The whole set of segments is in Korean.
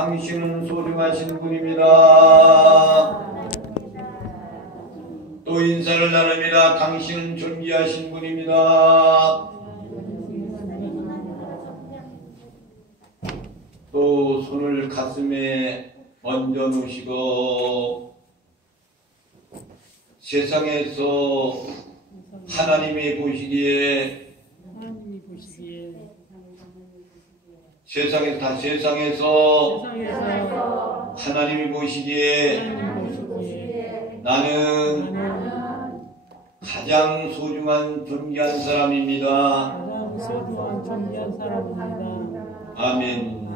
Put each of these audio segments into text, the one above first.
당신은 소중하신 분입니다. 또 인사를 나눕니다. 당신은 존귀하신 분입니다. 또 손을 가슴에 얹어 놓으시고 세상에서 하나님이 보시기에 세상에서 하나님이 보시기에 나는 가장 소중한 존귀한 사람입니다. 아멘.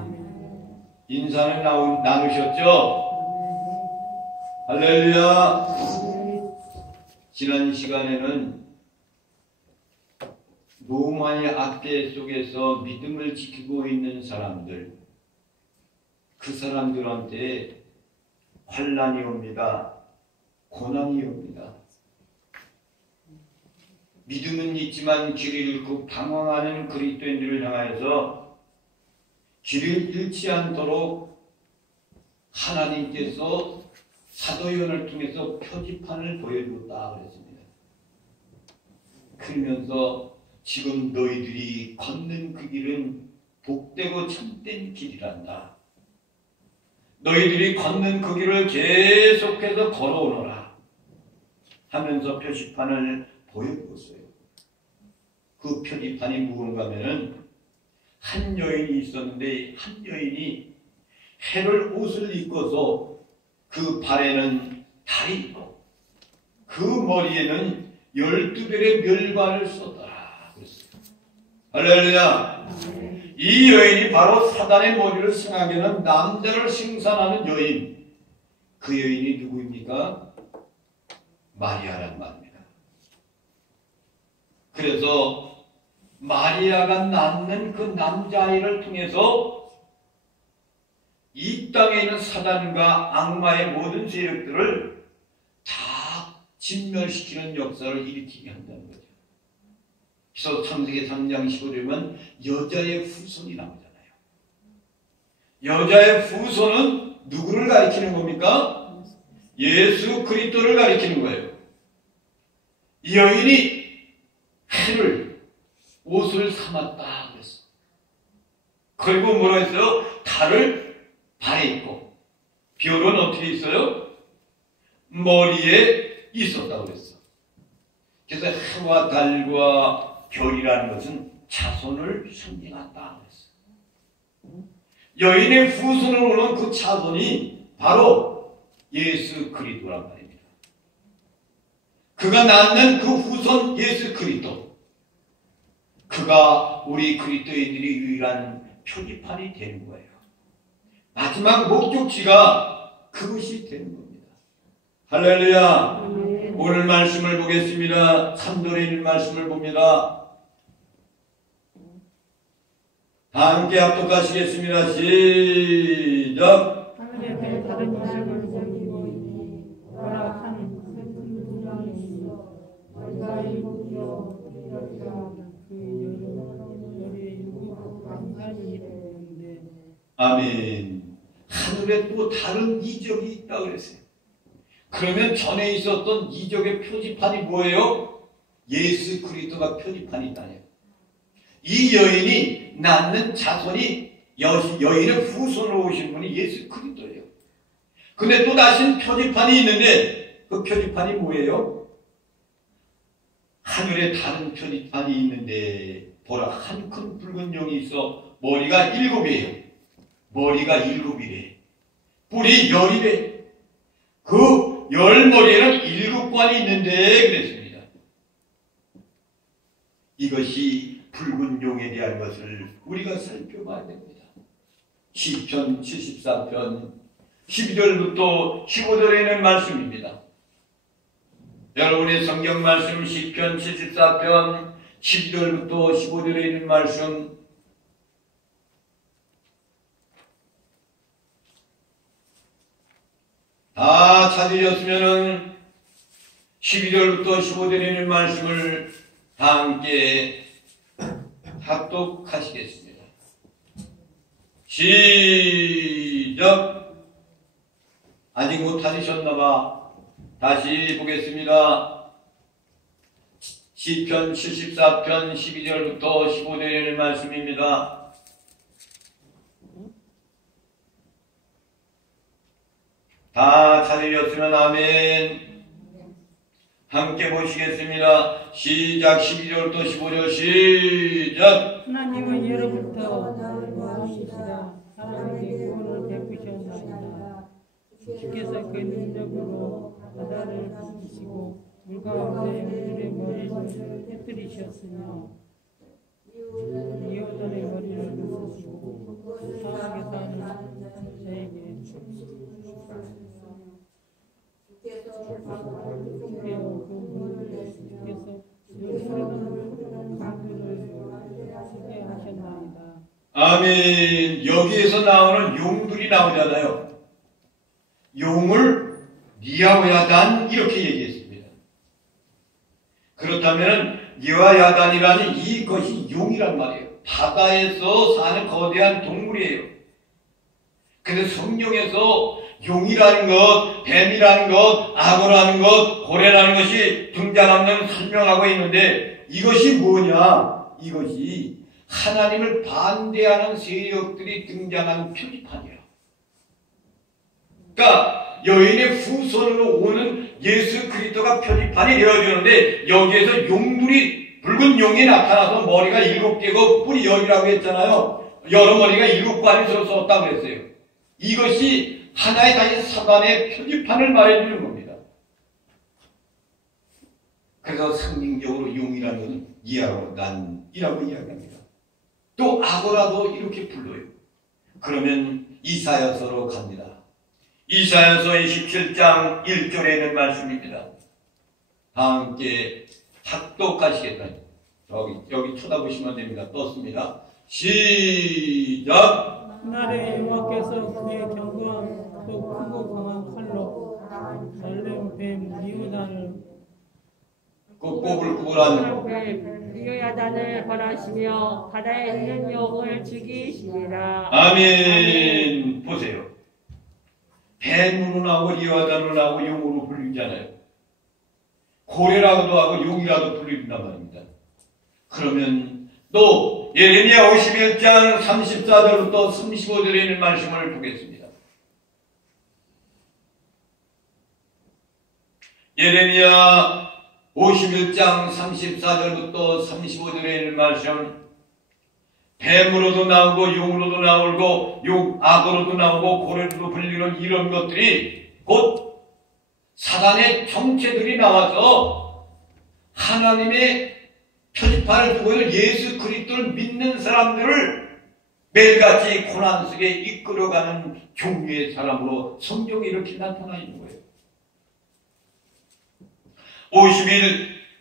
인사는 나누셨죠? 할렐루야. 지난 시간에는 로마의 압제 속에서 믿음을 지키고 있는 사람들, 그 사람들한테 환난이 옵니다. 고난이 옵니다. 믿음은 있지만 길을 잃고 방황하는 그리스도인들을 향하여서 길을 잃지 않도록 하나님께서 사도연을 통해서 표지판을 보여주었다 그랬습니다. 그러면서 지금 너희들이 걷는 그 길은 복되고 참된 길이란다. 너희들이 걷는 그 길을 계속해서 걸어오너라 하면서 표지판을 보여주었어요. 그 표지판이 무언가 하면은 한 여인이 있었는데 한 여인이 해를 옷을 입고서 그 발에는 달이 있고 그 머리에는 12별의 멸관을 썼더라. 할렐루야. 이 여인이 바로 사단의 머리를 승하게 하는 남자를 생산하는 여인. 그 여인이 누구입니까? 마리아란 말입니다. 그래서 마리아가 낳는 그 남자아이를 통해서 이 땅에 있는 사단과 악마의 모든 세력들을 다 진멸시키는 역사를 일으키게 한다는 거죠. 그래서 창세기 3장 15절이면 여자의 후손이 나오잖아요. 여자의 후손은 누구를 가리키는 겁니까? 예수 그리스도를 가리키는 거예요. 이 여인이 해를 옷을 삼았다 그랬어. 그리고 뭐라 했어요? 달을 발에 있고 별은 어떻게 있어요? 머리에 있었다고 그랬어. 그래서 해와 달과 별이라는 것은 자손을 상징한다 그랬어. 여인의 후손을 오는 그 자손이 바로 예수 그리스도란 말입니다. 그가 낳는 그 후손 예수 그리스도, 그가 우리 그리스도인들이 유일한 표지판이 되는 거예요. 마지막 목적지가 그것이 되는 겁니다. 할렐루야. 오늘 말씀을 보겠습니다. 3절에 있는 말씀을 봅니다. 다 함께 합독하시겠습니다. 시작. 아멘. 하늘에 또 다른 이적이 있다고 그랬어요. 그러면 전에 있었던 이적의 표지판이 뭐예요? 예수 그리스도가 표지판이 있다네요. 이 여인이 낳는 자손이 여인의 후손으로 오신 분이 예수 그리스도예요. 근데 또 다시 표지판이 있는데 그 표지판이 뭐예요? 하늘에 다른 표지판이 있는데 보라, 한 큰 붉은 용이 있어 머리가 7이에요. 머리가 7이래. 뿔이 10이래. 그 10머리에는 7관이 있는데 그랬습니다. 이것이 붉은 용에 대한 것을 우리가 살펴봐야 됩니다. 시편 74편 12절부터 15절에 있는 말씀입니다. 여러분의 성경 말씀 시편 74편 12절부터 15절에 있는 말씀, 다 찾으셨으면은 12절부터 15절에 있는 말씀을 다 함께 합독하시겠습니다. 시작. 시작. 아직 못 찾으셨나봐. 다시 보겠습니다. 시편 74편 12절부터 15절의 말씀입니다. 다 찾으셨으면 아멘. 함께 보시겠습니다. 시작. 12절부터 15절 시작. 하나님은 예로부터 나를 도와주시라. 사람에게 구원을 베푸셨나이다. 주께서 그 능력으로 바다를 부수시고 물 가운데 물의 머리를 깨뜨리셨으며 이어전의 머리를 부수시고 사막에 사는 자에게 아멘. 여기에서 나오는 용들이 나오잖아요. 용을 니아야단 이렇게 얘기했습니다. 그렇다면 니아야단이라는 이것이 용이란 말이에요. 바다에서 사는 거대한 동물이에요. 그래서 성경에서 용이라는 것, 뱀이라는 것, 악어라는 것, 고래라는 것이 등장하면 설명하고 있는데 이것이 뭐냐? 이것이 하나님을 반대하는 세력들이 등장하는 표지판이에요. 그러니까 여인의 후손으로 오는 예수 그리스도가 표지판이 되어주는데 여기에서 용들이 붉은 용이 나타나서 머리가 7개고 뿔이 10이라고 했잖아요. 여러 머리가 7발이 썼다고 그랬어요. 이것이 하나의 다시 사단의 표지판을 말해주는 겁니다. 그래서 상징적으로 용이라는 것은 이아로단이라고 이야기합니다. 또 악어라도 이렇게 불러요. 그러면 이사야서로 갑니다. 이사야서 27장 1절에 있는 말씀입니다. 다 함께 합독하시겠다. 여기 쳐다보시면 됩니다. 떴습니다. 시작. 그날에 여호와께서 그의 견고한 또 크고 강한 칼로 날름 뱀 이호단을 꼬불꼬불한 이호야단을 벌하시며 바다에 있는 용을 죽이시리라. 아멘. 보세요. 뱀으로 나오고 이호야단으로 나오고 용으로 불리잖아요. 고래라고도 하고 용이라도 불린단 말입니다. 그러면 또 예레미야 51장 34절부터 35절에 있는 말씀을 보겠습니다. 예레미야 51장 34절부터 35절에 있는 말씀, 뱀으로도 나오고 용으로도 나오고 악어로도 나오고 고래로도 불리는 이런 것들이 곧 사단의 정체들이 나와서 하나님의 표지판을 두고 있는 예수 그리스도를 믿는 사람들을 매일같이 고난 속에 이끌어가는 종류의 사람으로 성경이 이렇게 나타나 있는 거예요.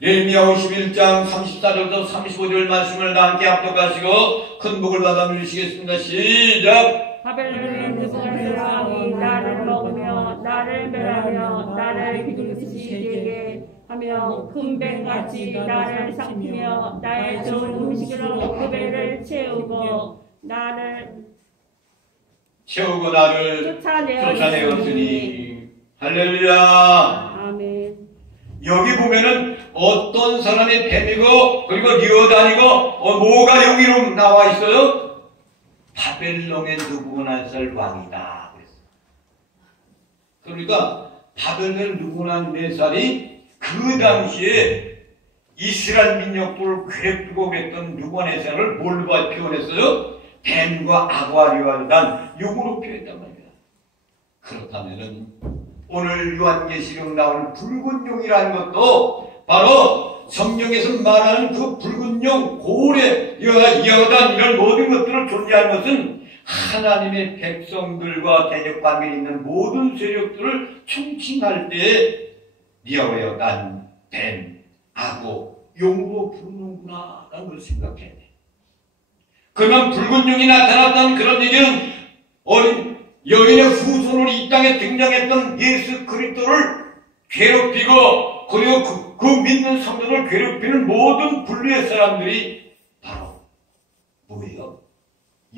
예레미야 51장 34절부터 35절 말씀을 다 함께 합독하시고 큰 복을 받아 누리시겠습니다. 시작. 바벨론의 무서운 왕이 나를 먹으며 나를 멸하며 나를 비둘기시게 하며 큰 뱀같이 나를 삼키며 나의 좋은 음식으로 그 배를 채우고 나를 쫓아내었으니 할렐루야. 아멘. 여기 보면은 어떤 사람이 뱀이고 그리고 니오단이고 뭐가 여기로 나와 있어요? 바벨론의 느부갓네살 왕이다 그랬어요. 그러니까 바벨론 느부갓네살이 그 당시에 이스라엘 민족들을 괴롭히고 그랬던 느부갓네살을 뭘로 표현했어요? 뱀과 악어와 단 용으로 표현했단 말입니다. 그렇다면은 오늘 요한계시록 나오는 붉은 용이라는 것도 바로 성경에서 말하는 그 붉은 용, 고래, 여단 이런 모든 것들을 존재하는 것은 하나님의 백성들과 대적관계에 있는 모든 세력들을 총칭할 때 니아오여단, 뱀, 악어, 용으로 부르는구나 라는 걸 생각해야 돼. 그러면 붉은 용이 나타났다는 그런 얘기는 여인의 후손으로 이 땅에 등장했던 예수 그리스도를 괴롭히고 그리고 그 믿는 성도를 괴롭히는 모든 분류의 사람들이 바로 뭐예요?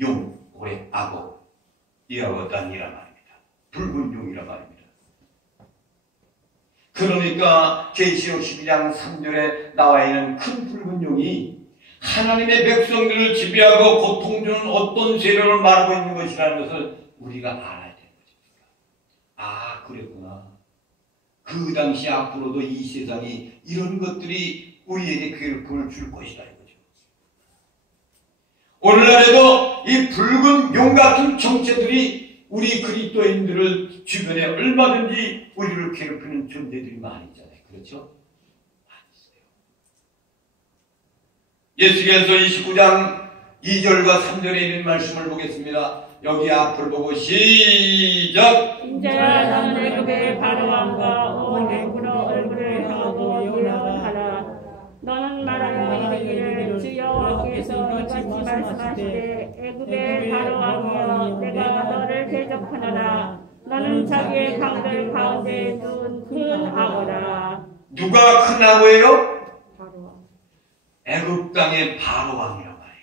용, 고래, 악어 야거단이란 말입니다. 붉은 용이란 말입니다. 그러니까 계시록 12장 3절에 나와 있는 큰 붉은 용이 하나님의 백성들을 지배하고 고통 주는 어떤 세력을 말하고 있는 것이라는 것을 우리가 알아야 되는 것입니다. 아, 그랬구나. 그 당시 앞으로도 이 세상이 이런 것들이 우리에게 괴롭힘을 줄 것이다 이거죠. 오늘날에도 이 붉은 용 같은 정체들이 우리 그리스도인들을 주변에 얼마든지 우리를 괴롭히는 존재들이 많이 있잖아요. 그렇죠? 많이 있어요. 예수께서 29장 2절과 3절에 있는 말씀을 보겠습니다. 여기 앞을 보고 시작! 인자야 너는 애굽의 바로왕과 온 애굽으로 얼굴을 향하고 예언하라. 너는 말하여 이르기를 주 여호와께서 이같이 말씀하시되 애굽의 바로왕이여 내가 너를 대적하노라. 너는 자기의 강들 가운데 둔 큰 악어라. 누가 큰 악어예요? 바로왕. 애굽 땅의 바로왕이란 말이에요.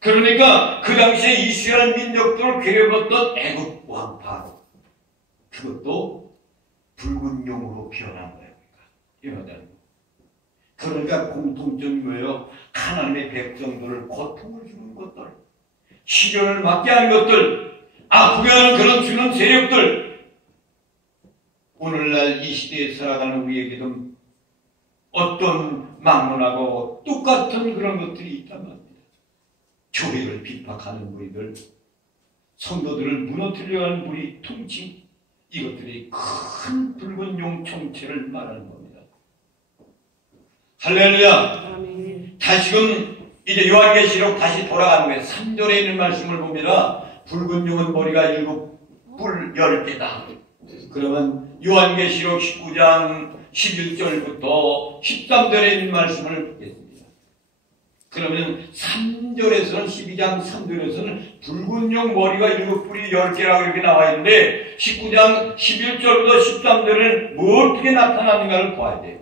그러니까 그 당시에 이스라엘 민족들을 괴롭혔던 애굽 왕 바로, 그것도 붉은 용으로 변한 거예요. 변하다는 거. 그러니까 공통점이 뭐예요? 하나님의 백성들을 고통을 주는 것들, 시련을 맞게 하는 것들, 아프게 하는 그런 주는 세력들. 오늘날 이 시대에 살아가는 우리에게도 어떤 막론하고 똑같은 그런 것들이 있단 말입니다. 교회를 핍박하는 무리들, 성도들을 무너뜨리려는 무리 통칭, 이것들이 큰 붉은 용 총체를 말하는 겁니다. 할렐루야. 다시금 이제 요한계시록 다시 돌아가는 거예요. 3절에 있는 말씀을 봅니다. 붉은 용은 머리가 7뿔 10개다. 그러면 요한계시록 19장 11절부터 13절에 있는 말씀을 보겠습니다. 그러면 3절에서는 12장 3절에서는 붉은 용 머리가 7뿔이 10개라고 이렇게 나와 있는데 19장 11절부터 13절에는 뭐 어떻게 나타나는가를 봐야 돼요.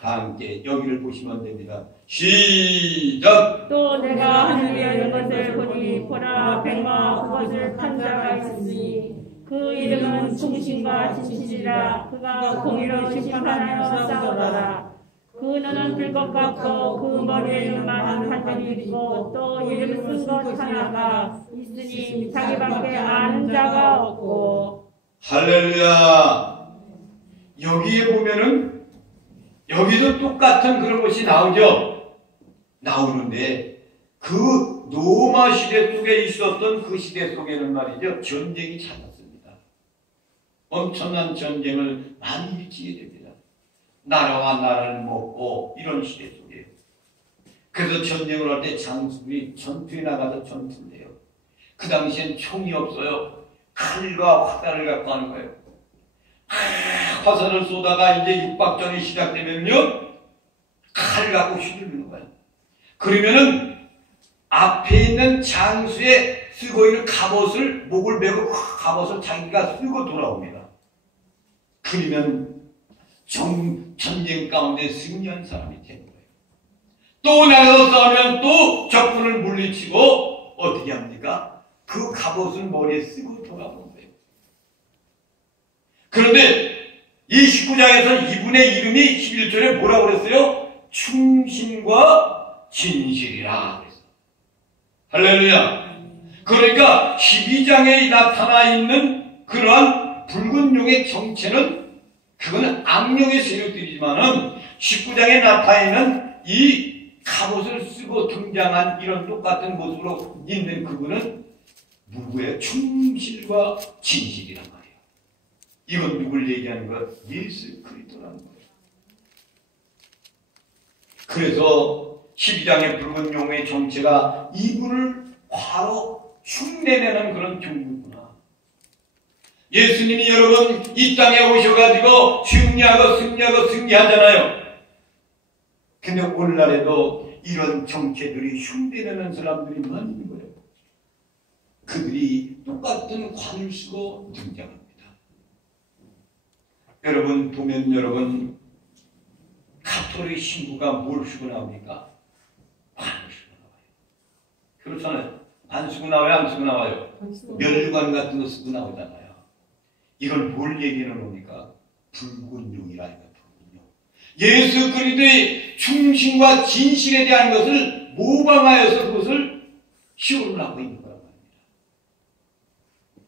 다 함께 여기를 보시면 됩니다. 시작! 또 내가 하늘에 있는 것을 보니 보라 백마 그것을 탄 자가 있으니 그 이름은 충신과 진실이라. 그가 공의로 심판하여 싸우더라. 그 눈은 불것 같고 그 머리에는 많은 한점이 있고 또 이름 쓴 것 하나가 있으니 자기밖에 아는 자가 없고. 할렐루야. 여기에 보면은 여기도 똑같은 그런 것이 나오죠. 나오는데 그 로마 시대 속에 있었던 그 시대 속에는 말이죠, 전쟁이 잦았습니다. 엄청난 전쟁을 많이 일으키게 됩니다. 나라와 나라를 먹고 이런 시대 속에. 그래서 전쟁을 할 때 장수들이 전투에 나가서 전투를 해요. 그 당시엔 총이 없어요. 칼과 화살을 갖고 하는 거예요. 화살을 쏘다가 이제 육박전이 시작되면요, 칼 갖고 휘두르는 거예요. 그러면은 앞에 있는 장수에 쓰고 있는 갑옷을, 목을 메고 갑옷을 자기가 쓰고 돌아옵니다. 그러면 전쟁 가운데 승리한 사람이 되는 거예요. 또 나가서 싸우면 또 적군을 물리치고 어떻게 합니까? 그 갑옷을 머리에 쓰고 돌아오는 거예요. 그런데 이 19장에서 이분의 이름이 11절에 뭐라고 그랬어요? 충신과 진실이라 그랬어요. 할렐루야. 그러니까 12장에 나타나 있는 그러한 붉은 용의 정체는 그건 악령의 세력들이지만은 19장에 나타나 있는 이 갑옷을 쓰고 등장한 이런 똑같은 모습으로 있는 그분은 누구예요? 충실과 진실이란 말이에요. 이건 누굴 얘기하는 거야? 예수 그리스도라는 거예요. 그래서 12장의 붉은 용의 정체가 이분을 바로 흉내내는 그런 종류구나. 예수님이 여러분 이 땅에 오셔가지고 승리하고 승리하잖아요. 근데 오늘날에도 이런 정체들이 흉내내는 사람들이 많은 거예요. 그들이 똑같은 관을 쓰고 등장합니다. 여러분 보면 여러분 가톨릭 신부가 뭘 쓰고 나옵니까? 관을 쓰고 나와요. 그렇잖아요. 안 쓰고 나와요? 안 쓰고 나와요? 멸관 같은 거 쓰고 나오잖아요. 이걸 뭘 얘기하는 겁니까? 붉은 용이라니까. 붉은 용. 예수 그리스도의 충신과 진실에 대한 것을 모방하여서 그것을 시험을 하고 있는 거란 말입니다.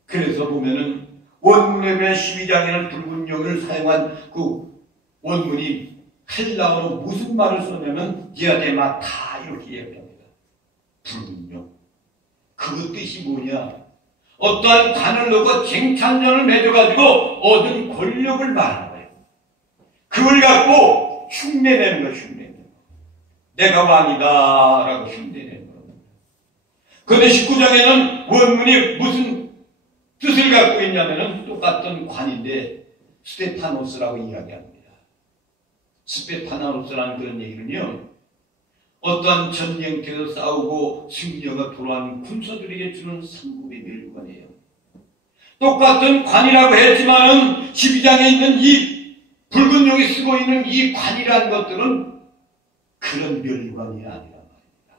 그래서 보면은 원문의 12장에는 붉은 용을 사용한 그 원문이 헬라어로 무슨 말을 썼냐면 디아데마 다 이렇게 이야기합니다. 붉은 용. 그 뜻이 뭐냐? 어떠한 관을 놓고 쟁찬전을 맺어가지고 얻은 권력을 말하는 거예요. 그걸 갖고 흉내내는 거예요. 흉내내는 거. 내가 왕이다 라고 흉내내는 거예요. 그런데 19장에는 원문이 무슨 뜻을 갖고 있냐면 똑같은 관인데 스테파노스라고 이야기합니다. 스테파노스라는 그런 얘기는요, 어떠한 전쟁터에서 싸우고 승려가 돌아온 군사들에게 주는 상급의 멸관이에요. 똑같은 관이라고 했지만은 12장에 있는 이 붉은 용이 쓰고 있는 이 관이라는 것들은 그런 멸관이 아니란 말입니다.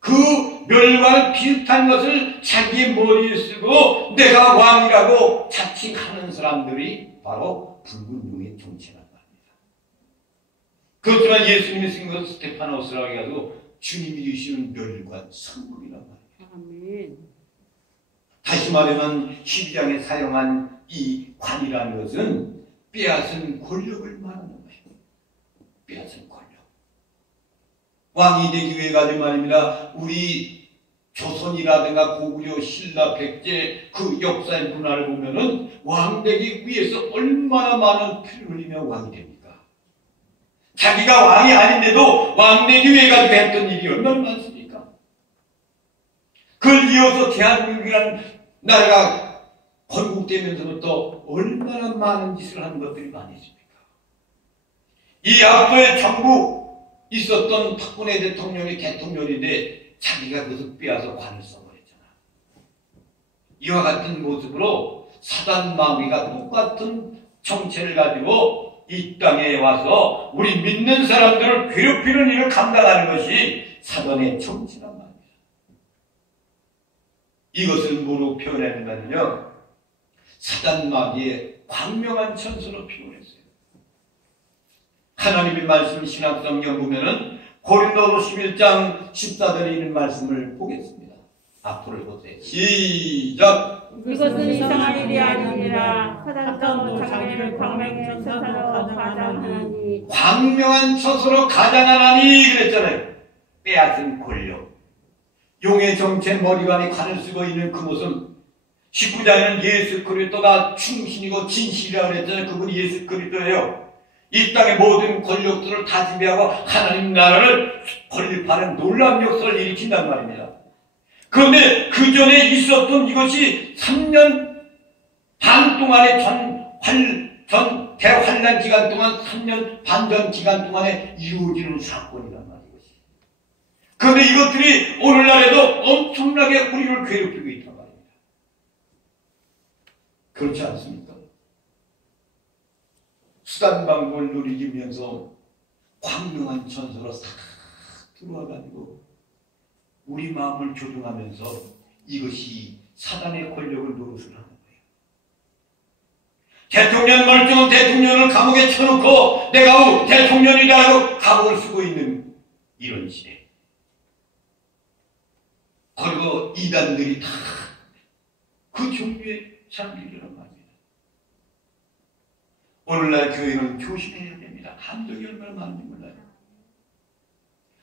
그 멸관 비슷한 것을 자기 머리에 쓰고 내가 왕이라고 자칭하는 사람들이 바로 붉은 용의 정체란 말입니다. 그렇지만 예수님이 쓴 것은 스테파노스라고 해가지고 주님이 주시는 멸관 상급이란 말이에요. 아멘. 다시 말하면 12장에 사용한 이 관이라는 것은 빼앗은 권력을 말하는 거예요. 빼앗은 권력. 왕이 되기 위해 가지고 말입니다. 우리 조선이라든가 고구려, 신라, 백제 그 역사의 문화를 보면은 왕 되기 위해서 얼마나 많은 피를 흘리며 왕이 됩니까? 자기가 왕이 아닌데도 왕 되기 위해 가지고 했던 일이 얼마나 많습니까? 그걸 이어서 대한민국이라는 나라가 건국되면서부터 얼마나 많은 짓을 하는 것들이 많이 있습니까? 이 앞에 전부 있었던 박근혜 대통령이 대통령인데 자기가 그것을 빼앗아 관을 써버렸잖아. 이와 같은 모습으로 사단 마귀가 똑같은 정체를 가지고 이 땅에 와서 우리 믿는 사람들을 괴롭히는 일을 감당하는 것이 사단의 정치란 말입니다. 이것을 뭐로 표현했냐면요, 사단 마귀의 광명한 천수로 표현했어요. 하나님의 말씀 신약성경 보면은 고린도서 11장 14절에 있는 말씀을 보겠습니다. 앞으로 보세요. 시작. 이것은 이상한 일이 아니니라. 사단도 자기를 광명한 처소로 가장하나니. 광명한 처소로 가장하나니 그랬잖아요. 빼앗은 권력. 용의 정체 머리관에 관을 쓰고 있는 그 모습. 19장에는 예수 그리스도가 충신이고 진실이라고 그랬잖아요. 그분이 예수 그리스도예요. 이 땅의 모든 권력들을 다 지배하고 하나님 나라를 건립하는 놀라운 역사를 일으킨단 말입니다. 그런데 그 전에 있었던 이것이 3년 반 동안의 대환란 기간 동안 3년 반 전 기간 동안에 이루어지는 사건이란 말이에요. 그런데 이것들이 오늘날에도 엄청나게 우리를 괴롭히고 있단 말입니다. 그렇지 않습니까? 수단 방법을 누리면서 광명한 천서로 싹 들어와가지고 우리 마음을 조종하면서 이것이 사단의 권력을 노릇을 하는 거예요. 대통령 멀쩡한 대통령을 감옥에 쳐놓고 내가 대통령이라고 감옥을 쓰고 있는 이런 시대. 그리고 이단들이 다 그 종류의 사람들이란 말입니다. 오늘날 교회는 조심해야 됩니다. 한독이 얼마나 많은지 몰라요.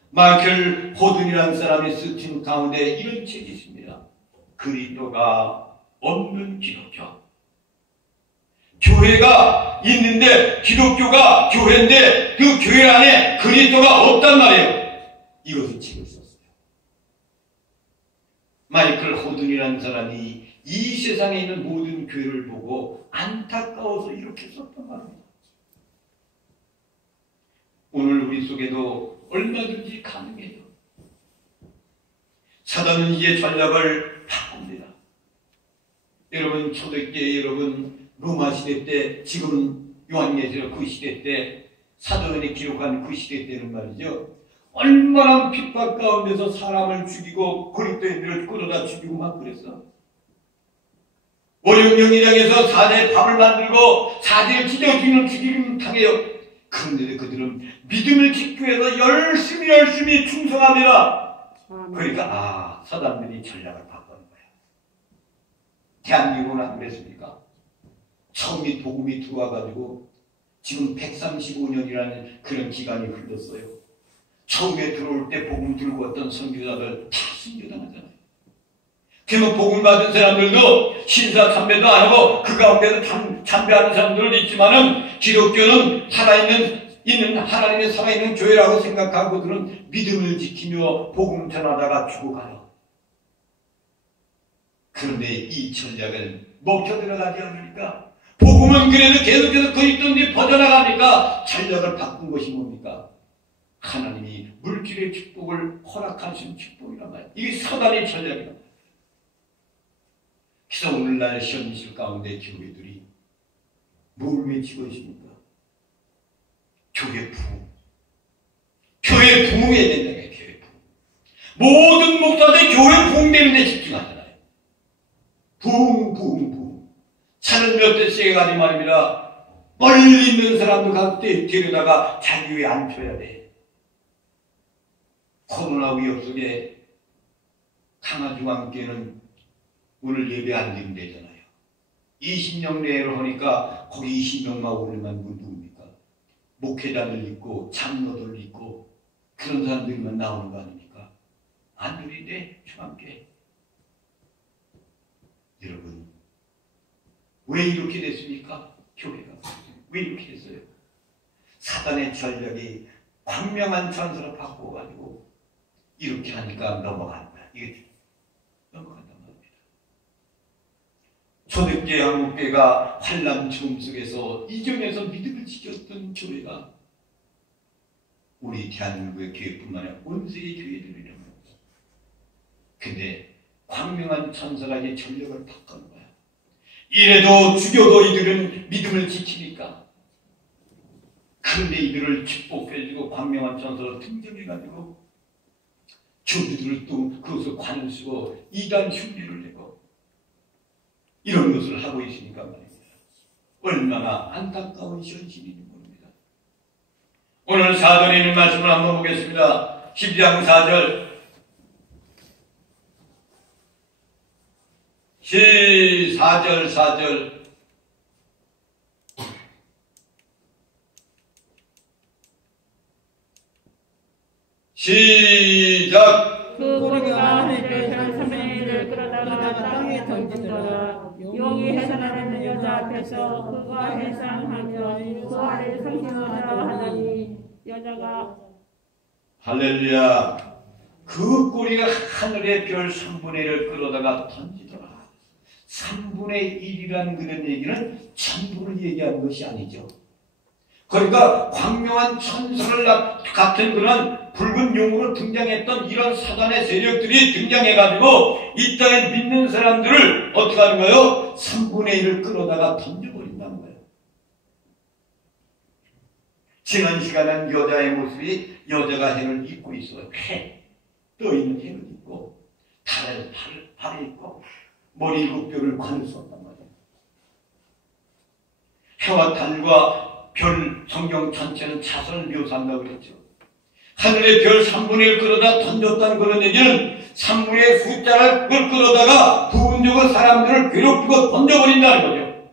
마이클 호든이라는 사람이 쓴 가운데 이런 책이 있습니다. 그리스도가 없는 기독교. 교회가 있는데 기독교가 교회인데 그 교회 안에 그리스도가 없단 말이에요. 이것을 책을 썼어요. 마이클 호든이라는 사람이 이 세상에 있는 모든 교회를 보고 안타까워서 이렇게 썼단 말입니다. 오늘 우리 속에도 얼마든지 가능해요. 사단은 이제 전략을 바꿉니다. 여러분 초대교회 여러분 로마 시대 때 지금 요한계시록 그 시대 때 사도행전이 기록한 그 시대 때는 말이죠. 얼마나 핍박 가운데서 사람을 죽이고 그리스도인들을 끌어다 죽이고 막 그랬어. 월요병이장에서 4대 밥을 만들고 4대를 찢어주는 죽이는 당해요. 그런데 그들은 믿음을 짓기 위해서 열심히 충성합니다. 그러니까 사단들이 전략을 바꾼 거야. 대한민국은 안 그랬습니까? 처음에 복음이 들어와가지고 지금 135년이라는 그런 기간이 흘렀어요. 처음에 들어올 때 복음 들고 왔던 선교사들 다 순교당하잖아요. 그러면 복음 받은 사람들도 신사 참배도 안 하고 그 가운데서 참배하는 사람들은 있지만은 기독교는 살아있는 하나님의 살아있는 교회라고 생각하고 그들은 믿음을 지키며 복음 전하다가 죽어가요. 그런데 이 전략을 먹혀 들어가지 않으니까 복음은 그래도 계속해서 그리스도인들이 퍼져나가니까 전략을 바꾼 것이 뭡니까? 하나님이 물질의 축복을 허락하신 축복이란 말이에요. 이게 사단의 전략이란 말이에요. 그래서 오늘날 현실 가운데 교회들이 뭘 외치고 있습니까? 교회 부흥. 교회 부흥해야 된다고요. 교회 부흥. 모든 목사들이 교회 부흥되는 데 집중하잖아요. 부흥. 차는 몇 대씩 가지 말입니다. 멀리 있는 사람들 가운데 데려다가 자기 위에 앉혀야 돼. 코로나 위협 속에 강화중앙교회는 오늘 예배 안 드리면 되잖아요. 20명 내로 하니까 거기 20명만 오늘만 누굽니까? 목회자들 있고 장로들 있고 그런 사람들만 나오는 거 아닙니까? 안 드리는데 중앙교회. 여러분 왜 이렇게 됐습니까? 교회가 왜 이렇게 됐어요? 사단의 전략이 광명한 전설을 바꿔가지고 이렇게 하니까 넘어간다. 이게 넘어간단 말입니다. 초대교회 한국교회가 환난 죽음 속에서 이전에서 믿음을 지켰던 교회가 우리 대한민국의 교회뿐만 아니라 온 세계 교회들이라는 거예요. 근데 광명한 천사가 이제 전력을 바꾸는 거야. 이래도 죽여도 이들은 믿음을 지키니까. 그런데 이들을 축복해주고 광명한 천사를 등장해가지고 교주들을 또 그것을 관을 쓰고 이단 흉내를 내고 이런 것을 하고 있으니까 말입니다. 얼마나 안타까운 현실인지 모릅니다. 오늘 4절에 있는 말씀을 한번 보겠습니다. 12장 4절4절 시작. 그 고리가 하늘에서 300일을 끌어다가 땅에 던지더라. 용이 해산하는 여자 앞에서 그가 해산하며 그 아래를 상징하자 하더니 여자가 할렐루야. 그 꼬리가 하늘의 별 3분의 1을 끌어다가 던지더라. 3분의 1이라는 그런 얘기는 전부를 얘기하는 것이 아니죠. 그러니까 광명한 천사를 같은 그런 붉은 용으로 등장했던 이런 사단의 세력들이 등장해가지고 이 땅에 믿는 사람들을 어떻게 하는 거예요? 3분의 1을 끌어다가 던져버린다는 거예요. 지난 시간은 여자의 모습이 여자가 해를 입고 있어요. 떠있는 해를 입고 발에 입고 머리 7뼈를 관을 썼단 말이에요. 해와 달과 별 성경 전체는 자선을 묘사한다고 그랬죠. 하늘의 별 3분의 1 끌어다 던졌다는 그런 얘기는 3분의 1 숫자를 끌어다가 부분적으로 사람들을 괴롭히고 던져버린다는 거죠.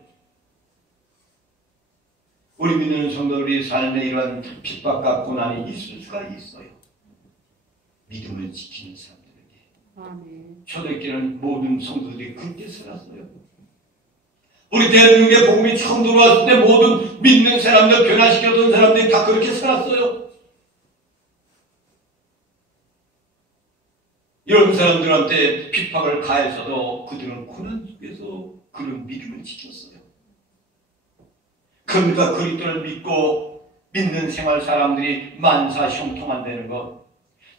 우리 믿는 성도들이 삶에 이러한 핍박과 고난이 있을 수가 있어요. 믿음을 지키는 사람들에게. 초대교회는 모든 성도들이 그렇게 살았어요. 우리 대한민국의 복음이 처음 들어왔을 때 모든 믿는 사람들, 변화시켰던 사람들이 다 그렇게 살았어요. 이런 사람들한테 핍박을 가해서도 그들은 고난 속에서 그런 믿음을 지켰어요. 그러니까 그리스도를 믿고 믿는 생활 사람들이 만사형통한다는 것.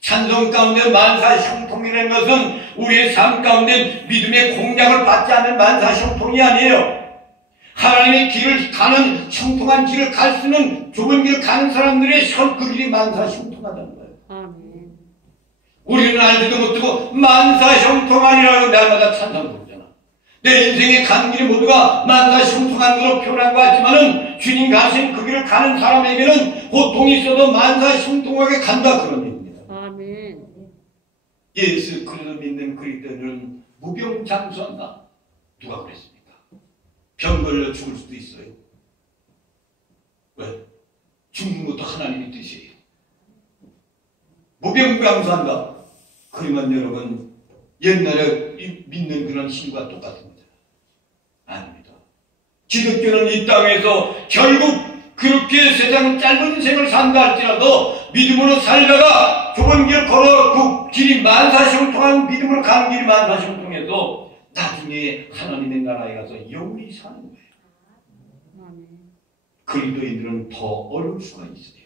찬송 가운데 만사형통이라는 것은 우리의 삶 가운데 믿음의 공략을 받지 않는 만사형통이 아니에요. 하나님의 길을 가는 형통한 길을 갈 수는 좁은 길을 가는 사람들의 그 길이 만사형통하다는 거예요. 우리는 알지도 못하고 만사형통하리라고 날마다 찬송 부르잖아. 내 인생의 간 길이 모두가 만사형통한 것으로 표현한 것 같지만은 주님 가신 그 길을 가는 사람에게는 고통이 있어도 만사형통하게 간다 그런 얘기입니다. 아멘. 예수 그리스도 믿는 그리스도인은 무병장수한다. 누가 그랬습니까? 병 걸려 죽을 수도 있어요. 왜? 죽는 것도 하나님의 뜻이에요. 무병장수한다. 그러면 여러분 옛날에 믿는 그런 신과 똑같습니다. 아닙니다. 기독교는 이 땅에서 결국 그렇게 세상 짧은 생을 산다 할지라도 믿음으로 살다가 좁은 길 걸어 그 길이 만사형통한 믿음으로 가는 길이 만사형통해서 나중에 하나님의 나라에 가서 영원히 사는 거예요. 그리스도인들은 더 어려울 수가 있어요.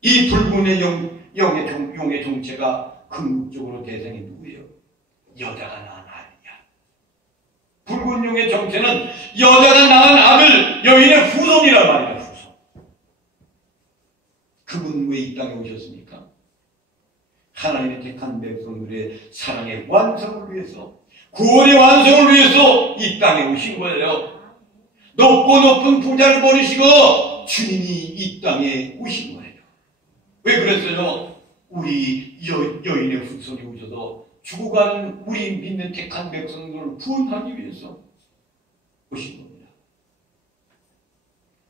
이 붉은의 용의 정체가 궁극적으로 대상이 누구예요? 여자가 낳은 아들이야. 붉은 용의 정체는 여자가 낳은 아들, 여인의 후손이란 말이야. 후손. 그분 왜 이 땅에 오셨습니까? 하나님의 택한 백성들의 사랑의 완성을 위해서, 구원의 완성을 위해서 이 땅에 오신 거예요. 높고 높은 부자를 버리시고 주님이 이 땅에 오신 거예요. 왜 그랬어요? 우리 여인의 후손이 오셔서 죽어가는 우리 믿는 택한 백성들을 구원하기 위해서 오신 겁니다.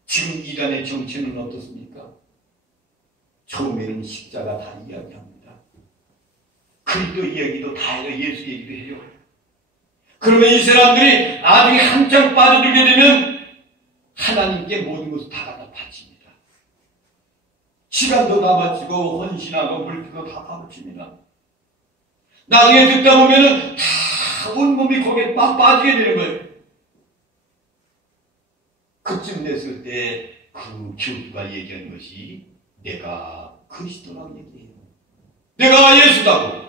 지금 이단의 정체는 어떻습니까? 처음에는 십자가 다 이야기합니다. 그리스도 이야기도 다 해요. 예수 얘기도 해요. 그러면 이 사람들이 나중에 한참 빠져들게 되면 하나님께 모든 것을 다 갖다 바칩니다. 시간도 다 바치고 헌신하고 물기도 다 바칩니다. 나중에 듣다 보면은 다 온몸이 거기에 막 빠지게 되는 거예요. 그쯤 됐을 때 그 교주가 얘기한 것이 내가 그리스도라고 얘기해요. 내가 예수다고.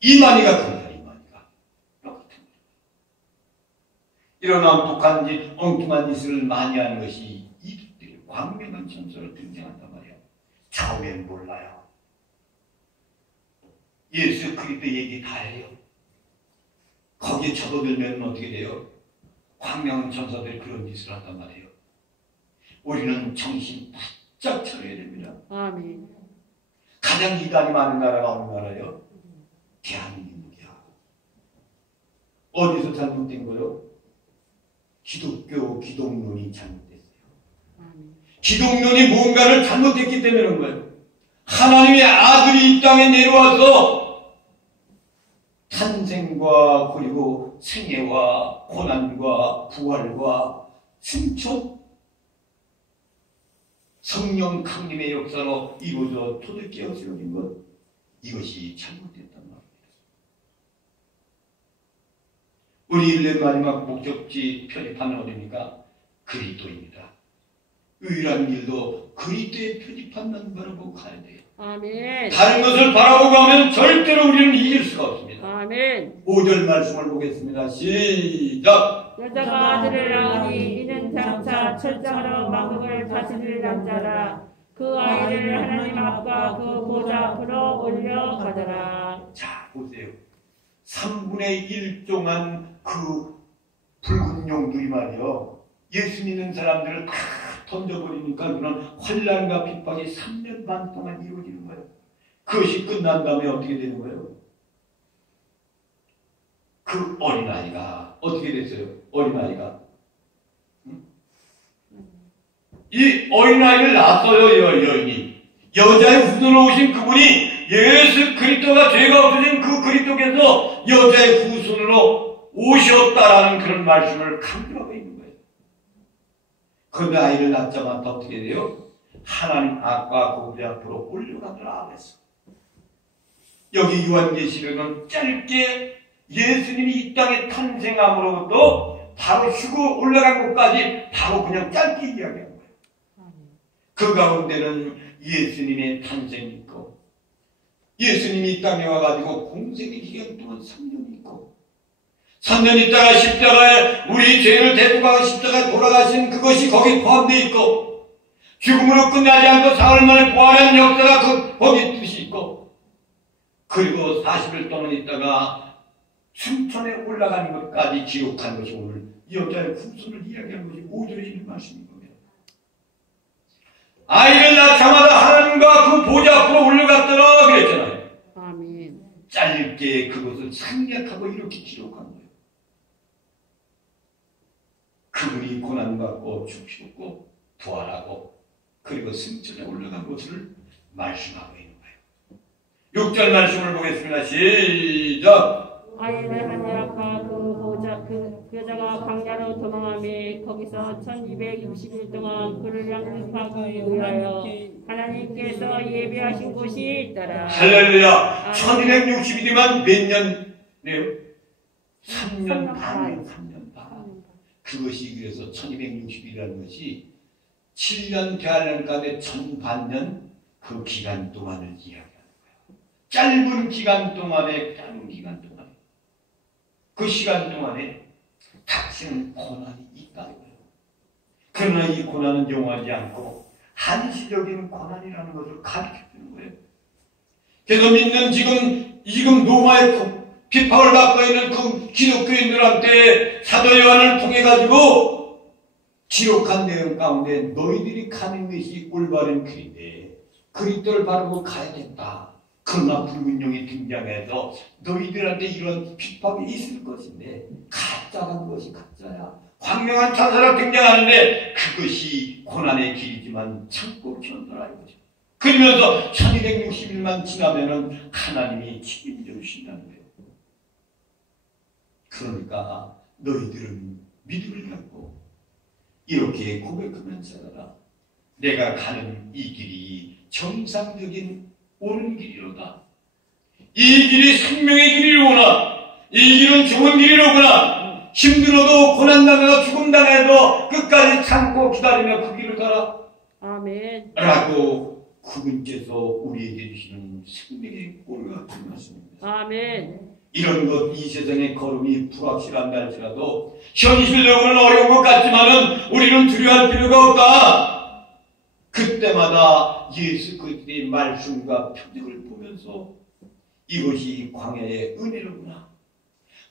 이만희가 그러다, 이만희가. 이런 엉뚱한 짓을 많이 하는 것이 이들이 광명한 전설을 등장한단 말이야. 처음엔 몰라요. 예수 그리스도 얘기 다 해요. 거기에 접어들면 어떻게 돼요? 광명한 전사들이 그런 짓을 한단 말이에요. 우리는 정신 바짝 차려야 됩니다. 아멘. 가장 이단이 많은 나라가 어느 나라예요? 대한민국이야. 어디서 잘못된 거요? 기독론이 잘못됐어요. 기독론이 뭔가를 잘못했기 때문에 그런 거예요. 하나님의 아들이 이 땅에 내려와서 탄생과 그리고 생애와 고난과 부활과 승천, 성령 강림의 역사로 이루어져 토대깨어 세워진 것, 이것이 잘못됐단 말입니다. 우리 인类마지막 목적지 표지판은 어디입니까? 그리스도입니다. 유일한 길도 그리스도의 표지판만 바라보고 가야 돼요. 아멘. 다른 것을 바라보고 가면 절대로 우리는 이길 수가 없습니다. 아멘. 5절 말씀을 보겠습니다. 시작! 여자가 아들을 낳으니 이는 장차 철장으로 만국을 다스릴 남자라. 그 아이를 하나님 앞과 그 보좌 앞으로 올려가더라. 자, 보세요. 3분의 1종한 그 붉은 용들이 말이요. 예수 믿는 사람들을 다 던져버리니까 그런 환난과 핍박이 3년 반 동안 이루어지는 거예요. 그것이 끝난 다음에 어떻게 되는 거예요? 그 어린아이가 어떻게 됐어요? 어린아이가 이 어린아이를 낳았어요. 여인이 여자의 후손으로 오신 그분이 예수 그리스도가 죄가 없으신 그 그리스도께서 여자의 후손으로 오셨다라는 그런 말씀을 강조하고 있는 거예요. 그런데 아이를 낳자마자 어떻게 돼요? 하나님 앞과 거기 앞으로 올려가더라 그랬어. 여기 요한계시록은 짧게 예수님이 이 땅에 탄생함으로부터 바로 휴고 올라간 것까지 바로 그냥 짧게 이야기한 거예요. 그 가운데는 예수님의 탄생이 있고 예수님이 이 땅에 와가지고 공생의 기간 동안 3년 있고 3년 있다가 십자가에 우리 죄를 대고 가고 십자가에 돌아가신 그것이 거기 포함되어 있고 죽음으로 끝나지 않고 사흘 만에 부활한 역사가 거기 뜻이 있고 그리고 40일 동안 있다가 승천에 올라가는 것까지 기록한 것이 오늘 이 여자의 후손을 이야기하는 것이 5절에 있는 말씀인 겁니다. 아이를 낳자마자 하나님과 그 보좌 앞으로 올라갔더라 그랬잖아요. 아멘. 짧게 그것을 생략하고 이렇게 기록한 거예요. 그분이 고난받고 죽으셨고 부활하고 그리고 승천에 올라간 것을 말씀하고 있는 거예요. 6절 말씀을 보겠습니다. 시작. 아이를 하나님과 그 여자가 광야로 도망하며 거기서 1260일 동안 그를 양육하기 위하여 하나님께서 예비하신 곳이 있더라. 할렐루야. 1260일이면 몇 년이에요? 3년 반이에요. 3년 반. 그것이 그래서 1260일이라는 것이 7년 대한년간의 1000반년 그 기간 동안을 이야기하는 거예요. 짧은 기간 동안에 그 시간 동안에 닥치는 고난이 있다는 거예요. 그러나 이 고난은 영원하지 않고 한시적인 고난이라는 것을 가르쳐주는 거예요. 그래서 믿는 지금 로마의 비판을 받고 있는 그 기독교인들한테 사도 요한을 통해 가지고 기록한 내용 가운데 너희들이 가는 것이 올바른 길인데 그리스도를 바르고 가야 된다. 그러나 붉은 용이 등장해서 너희들한테 이런 핍박이 있을 것인데 가짜라는 것이 가짜야. 광명한 찬사가 등장하는데 그것이 고난의 길이지만 참고 견뎌라 이거죠. 그러면서 1260일만 지나면은 하나님이 책임져 주신다는 거예요. 그러니까 너희들은 믿음을 갖고 이렇게 고백하면 살아라. 내가 가는 이 길이 정상적인 옳은 길이로다. 이 길이 생명의 길이로구나. 이 길은 좋은 길이로구나. 힘들어도 고난당해도 죽음당해도 끝까지 참고 기다리며 그 길을 가라. 아멘. 라고 그분께서 우리에게 주시는 생명의 꼴 같은 말씀입니다. 아멘. 이런 것, 이 세상의 걸음이 불확실한다 할지라도 현실적으로는 어려운 것 같지만은 우리는 두려워할 필요가 없다. 그때마다 예수 그리스도의 말씀과 표적을 보면서 이것이 광야의 은혜로구나.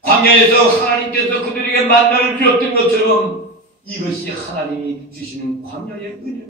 광야에서 하나님께서 그들에게 만나를 주었던 것처럼 이것이 하나님이 주시는 광야의 은혜.